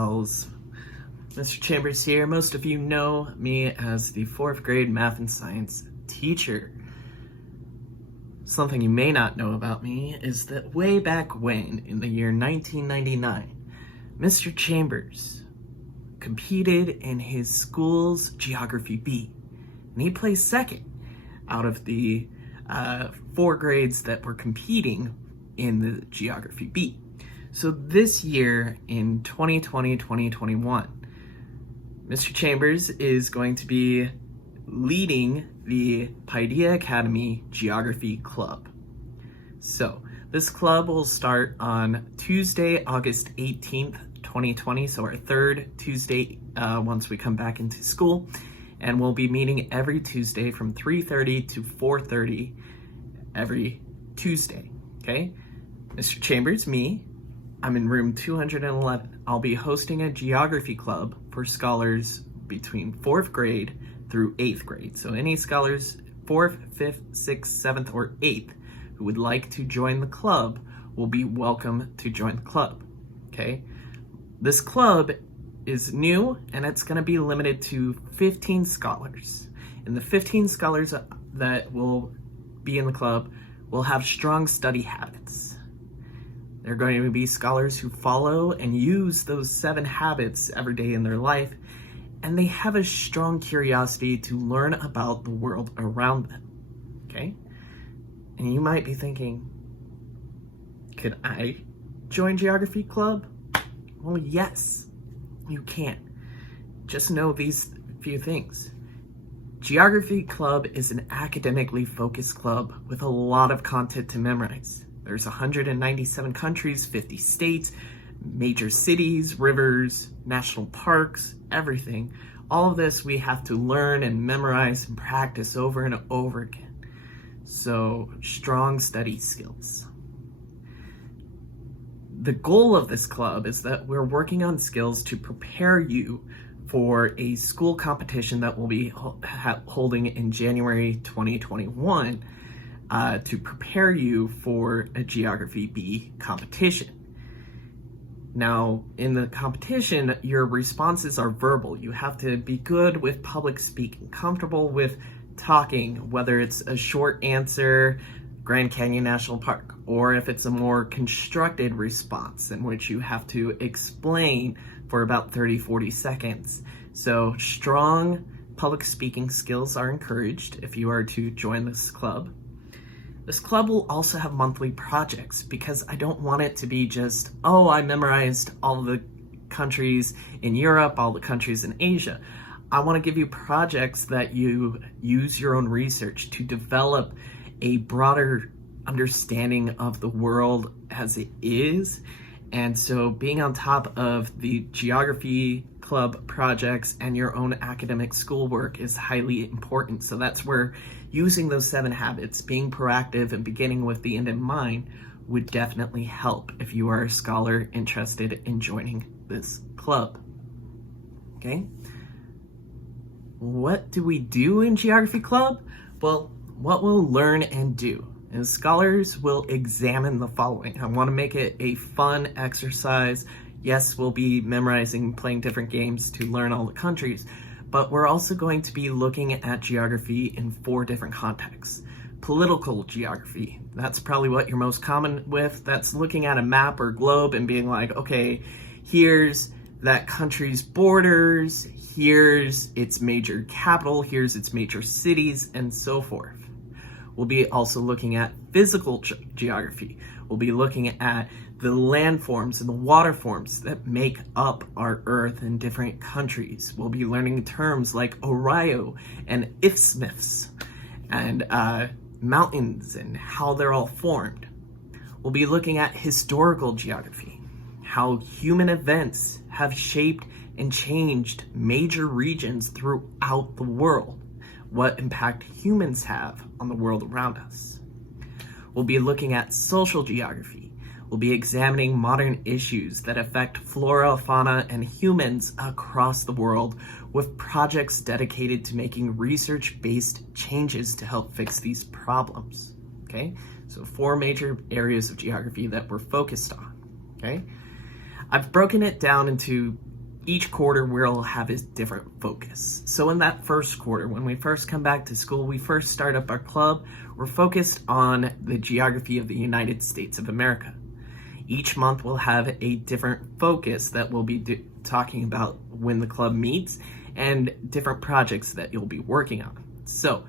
pals. Mr. Chambers here. Most of you know me as the 4th grade math and science teacher. Something you may not know about me is that way back when, in the year 1999, Mr. Chambers competed in his school's Geography B, and he placed second out of the 4 grades that were competing in the Geography B. So this year, in 2020-2021, Mr. Chambers is going to be leading the Paideia Academy Geography Club. So this club will start on Tuesday, August 18th, 2020, so our third Tuesday once we come back into school, and we'll be meeting every Tuesday from 3:30 to 4:30 every Tuesday, okay? Mr. Chambers, me, I'm in room 211. I'll be hosting a geography club for scholars between 4th grade through 8th grade. So any scholars 4th, 5th, 6th, 7th, or 8th who would like to join the club will be welcome to join the club, okay? This club is new and it's gonna be limited to 15 scholars. And the 15 scholars that will be in the club will have strong study habits. They're going to be scholars who follow and use those 7 habits every day in their life, and they have a strong curiosity to learn about the world around them, okay? And you might be thinking, could I join Geography Club? Well, yes, you can. Just know these few things. Geography Club is an academically focused club with a lot of content to memorize. There's 197 countries, 50 states, major cities, rivers, national parks, everything. All of this we have to learn and memorize and practice over and over again. So, strong study skills. The goal of this club is that we're working on skills to prepare you for a school competition that we'll be holding in January 2021 to prepare you for a Geography B competition. Now, in the competition, your responses are verbal. You have to be good with public speaking, comfortable with talking, whether it's a short answer, Grand Canyon National Park, or if it's a more constructed response in which you have to explain for about 30-40 seconds. So strong public speaking skills are encouraged if you are to join this club. This club will also have monthly projects because I don't want it to be just, oh, I memorized all the countries in Europe, all the countries in Asia. I want to give you projects that you use your own research to develop a broader understanding of the world as it is. And so being on top of the Geography Club projects and your own academic schoolwork is highly important. So that's where using those 7 habits, being proactive and beginning with the end in mind would definitely help if you are a scholar interested in joining this club. Okay? What do we do in Geography Club? Well, what we'll learn and do is scholars will examine the following. I want to make it a fun exercise. Yes, we'll be memorizing, playing different games to learn all the countries, but we're also going to be looking at geography in 4 different contexts. Political geography, that's probably what you're most common with. That's looking at a map or globe and being like, okay, here's that country's borders, here's its major capital, here's its major cities, and so forth. We'll be also looking at physical geography. We'll be looking at the landforms and the water forms that make up our Earth in different countries. We'll be learning terms like Ohio and isthmus and mountains and how they're all formed. We'll be looking at historical geography, how human events have shaped and changed major regions throughout the world, what impact humans have on the world around us. We'll be looking at social geography. We'll be examining modern issues that affect flora, fauna, and humans across the world with projects dedicated to making research-based changes to help fix these problems, okay? So 4 major areas of geography that we're focused on, okay? I've broken it down into each quarter will have a different focus. So in that first quarter, when we first come back to school, we first start up our club, we're focused on the geography of the United States of America. Each month we'll have a different focus that we'll be talking about when the club meets and different projects that you'll be working on. So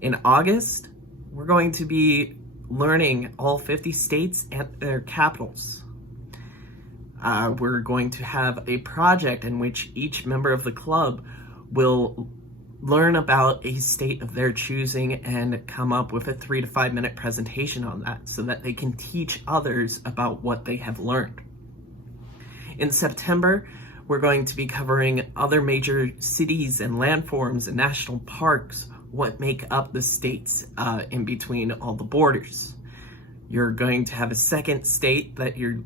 in August, we're going to be learning all 50 states and their capitals. We're going to have a project in which each member of the club will learn about a state of their choosing and come up with a 3 to 5 minute presentation on that so that they can teach others about what they have learned. In September, we're going to be covering other major cities and landforms and national parks, what make up the states in between all the borders. You're going to have a second state that you're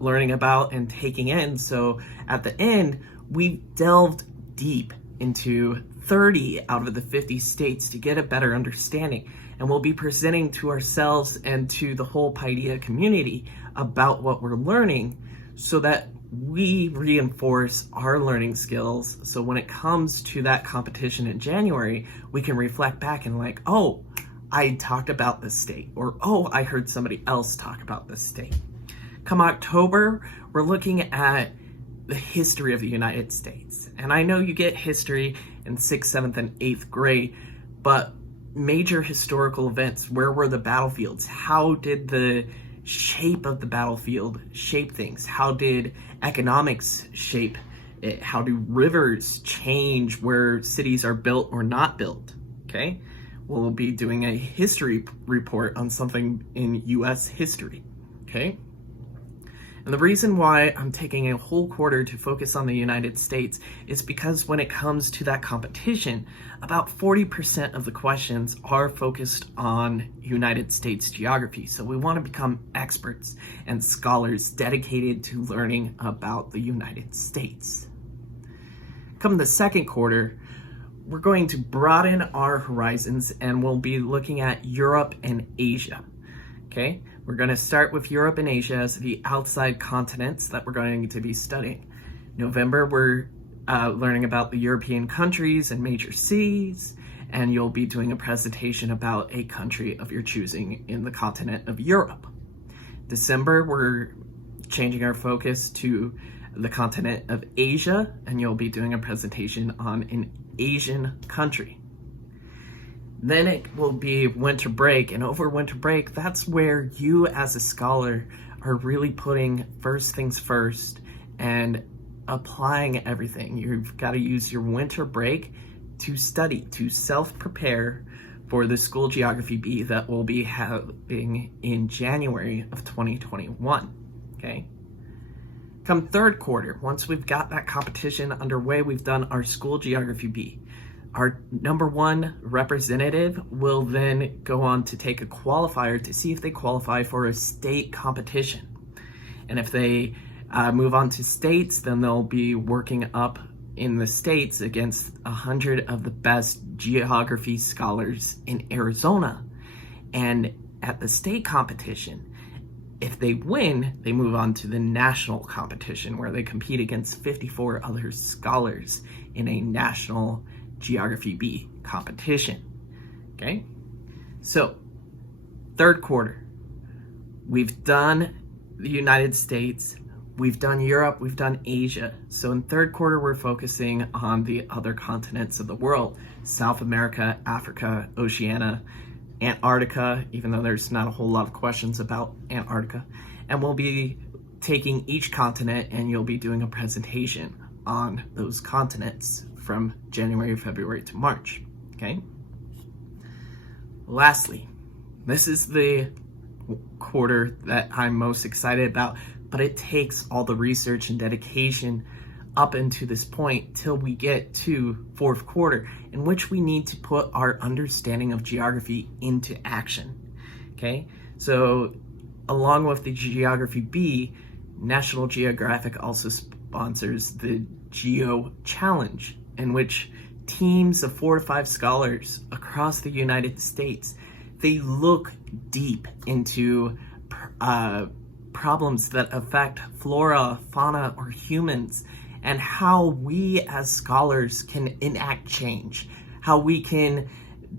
learning about and taking in. So at the end, we delved deep into 30 out of the 50 states to get a better understanding. And we'll be presenting to ourselves and to the whole Paideia community about what we're learning so that we reinforce our learning skills. So when it comes to that competition in January, we can reflect back and like, oh, I talked about this state, or oh, I heard somebody else talk about this state. Come October, we're looking at the history of the United States. And I know you get history in 6th, 7th, and 8th grade, but major historical events, where were the battlefields? How did the shape of the battlefield shape things? How did economics shape it? How do rivers change where cities are built or not built? Okay, we'll be doing a history report on something in US history. Okay. And the reason why I'm taking a whole quarter to focus on the United States is because when it comes to that competition, about 40% of the questions are focused on United States geography. So we want to become experts and scholars dedicated to learning about the United States. Come the second quarter, we're going to broaden our horizons and we'll be looking at Europe and Asia. Okay, we're going to start with Europe and Asia as the outside continents that we're going to be studying. November, we're learning about the European countries and major cities, and you'll be doing a presentation about a country of your choosing in the continent of Europe. December, we're changing our focus to the continent of Asia, and you'll be doing a presentation on an Asian country. Then it will be winter break, and over winter break, that's where you as a scholar are really putting first things first and applying everything. You've got to use your winter break to study, to self-prepare for the school geography B that will be having in January of 2021, okay? Come third quarter, once we've got that competition underway, we've done our school geography B. Our number one representative will then go on to take a qualifier to see if they qualify for a state competition. And if they move on to states, then they'll be working up in the states against 100 of the best geography scholars in Arizona. And at the state competition, if they win, they move on to the national competition where they compete against 54 other scholars in a national Geography B competition. Okay, so third quarter, we've done the United States, we've done Europe, we've done Asia. So in third quarter, we're focusing on the other continents of the world: South America, Africa, Oceania, Antarctica, even though there's not a whole lot of questions about Antarctica. And we'll be taking each continent and you'll be doing a presentation on those continents from January, February to March, okay? Lastly, this is the quarter that I'm most excited about, but it takes all the research and dedication up into this point till we get to fourth quarter, in which we need to put our understanding of geography into action, okay? So along with the Geography B, National Geographic also sponsors the Geo Challenge, in which teams of 4 to 5 scholars across the United States, they look deep into problems that affect flora, fauna, or humans, and how we as scholars can enact change, how we can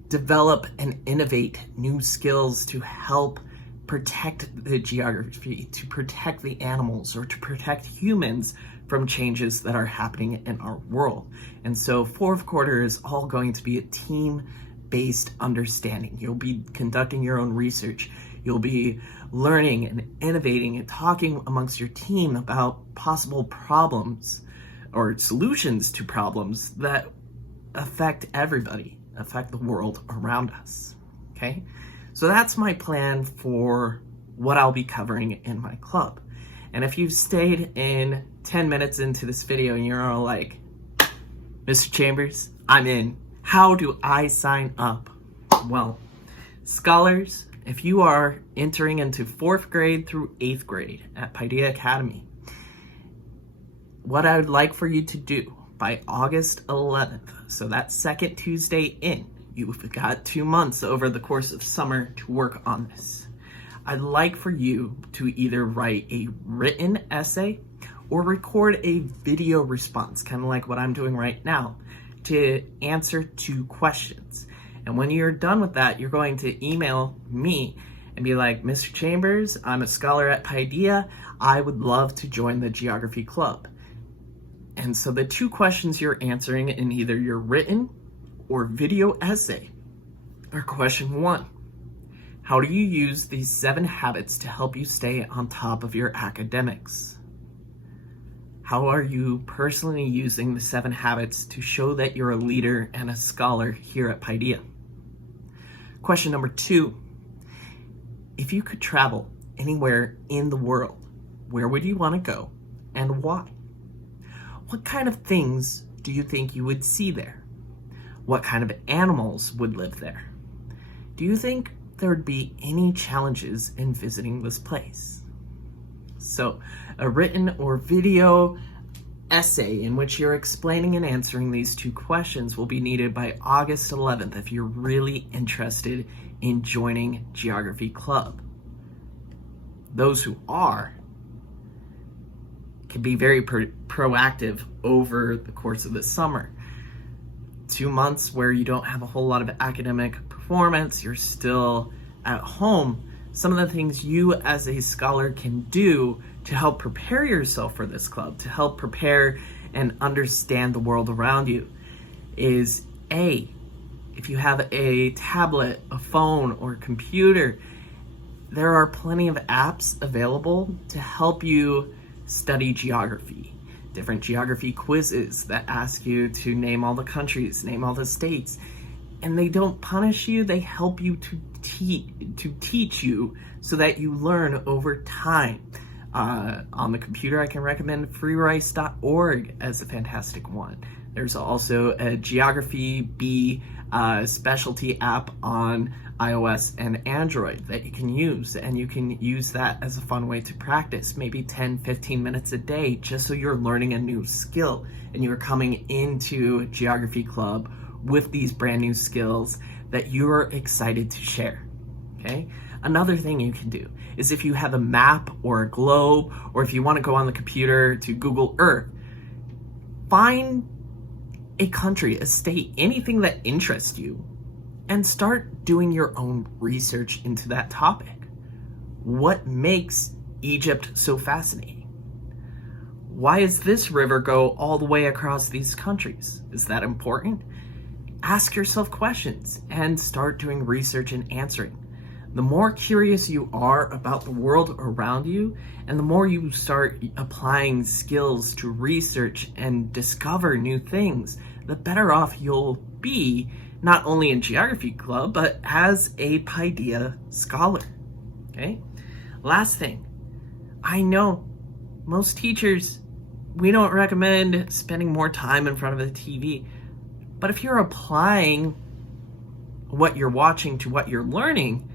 develop and innovate new skills to help protect the geography, to protect the animals, or to protect humans from changes that are happening in our world. And so fourth quarter is all going to be a team-based understanding. You'll be conducting your own research. You'll be learning and innovating and talking amongst your team about possible problems or solutions to problems that affect everybody, affect the world around us, okay? So that's my plan for what I'll be covering in my club. And if you've stayed in 10 minutes into this video and you're all like, Mr. Chambers, I'm in. How do I sign up? Well, scholars, if you are entering into 4th grade through 8th grade at Paideia Academy, what I would like for you to do by August 11th, so that second Tuesday in, you've got 2 months over the course of summer to work on this. I'd like for you to either write a written essay or record a video response, kind of like what I'm doing right now, to answer 2 questions. And when you're done with that, you're going to email me and be like, Mr. Chambers, I'm a scholar at Paideia. I would love to join the geography club. And so the 2 questions you're answering in either your written or video essay are question 1. How do you use these 7 habits to help you stay on top of your academics? How are you personally using the 7 habits to show that you're a leader and a scholar here at Paideia? Question number 2, if you could travel anywhere in the world, where would you want to go and why? What kind of things do you think you would see there? What kind of animals would live there? Do you think there would be any challenges in visiting this place? So, a written or video essay in which you're explaining and answering these 2 questions will be needed by August 11th if you're really interested in joining Geography Club. Those who are can be very proactive over the course of the summer. 2 months where you don't have a whole lot of academic performance, you're still at home. Some of the things you as a scholar can do to help prepare yourself for this club, to help prepare and understand the world around you, is A, if you have a tablet, a phone, or a computer, there are plenty of apps available to help you study geography. Different geography quizzes that ask you to name all the countries, name all the states. And they don't punish you, they help you to teach you so that you learn over time. On the computer, I can recommend freerice.org as a fantastic one. There's also a Geography B specialty app on iOS and Android that you can use, and you can use that as a fun way to practice, maybe 10-15 minutes a day, just so you're learning a new skill and you're coming into Geography Club with these brand new skills that you're excited to share, okay? Another thing you can do is if you have a map or a globe, or if you want to go on the computer to Google Earth, find a country, a state, anything that interests you, and start doing your own research into that topic. What makes Egypt so fascinating? Why does this river go all the way across these countries? Is that important? Ask yourself questions and start doing research and answering. The more curious you are about the world around you, and the more you start applying skills to research and discover new things, the better off you'll be, not only in Geography Club, but as a Paideia scholar, okay? Last thing, I know most teachers, we don't recommend spending more time in front of the TV, but if you're applying what you're watching to what you're learning,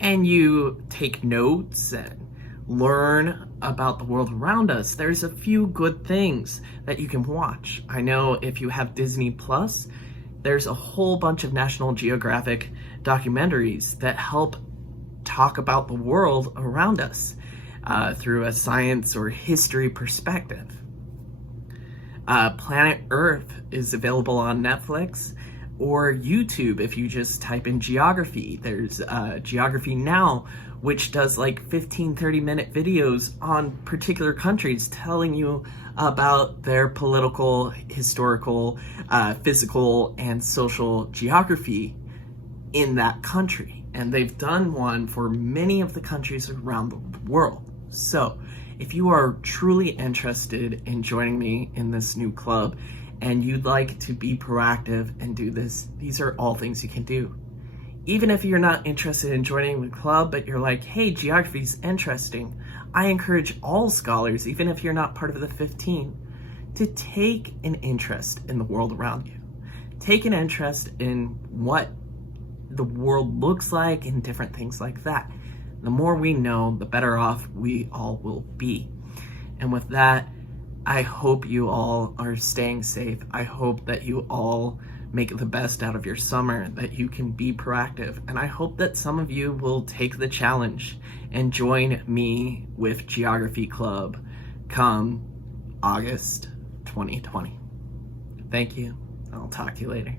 and you take notes and learn about the world around us, there's a few good things that you can watch. I know if you have Disney Plus, there's a whole bunch of National Geographic documentaries that help talk about the world around us through a science or history perspective. Planet Earth is available on Netflix or YouTube. If you just type in geography, there's Geography Now, which does like 15-30 minute videos on particular countries telling you about their political, historical, physical, and social geography in that country. And they've done one for many of the countries around the world. So if you are truly interested in joining me in this new club and you'd like to be proactive and do this, these are all things you can do. Even if you're not interested in joining the club, but you're like, hey, geography's interesting, I encourage all scholars, even if you're not part of the 15, to take an interest in the world around you. Take an interest in what the world looks like and different things like that. The more we know, the better off we all will be. And with that, I hope you all are staying safe. I hope that you all make the best out of your summer, that you can be proactive. And I hope that some of you will take the challenge and join me with Geography Club come August 2020. Thank you. I'll talk to you later.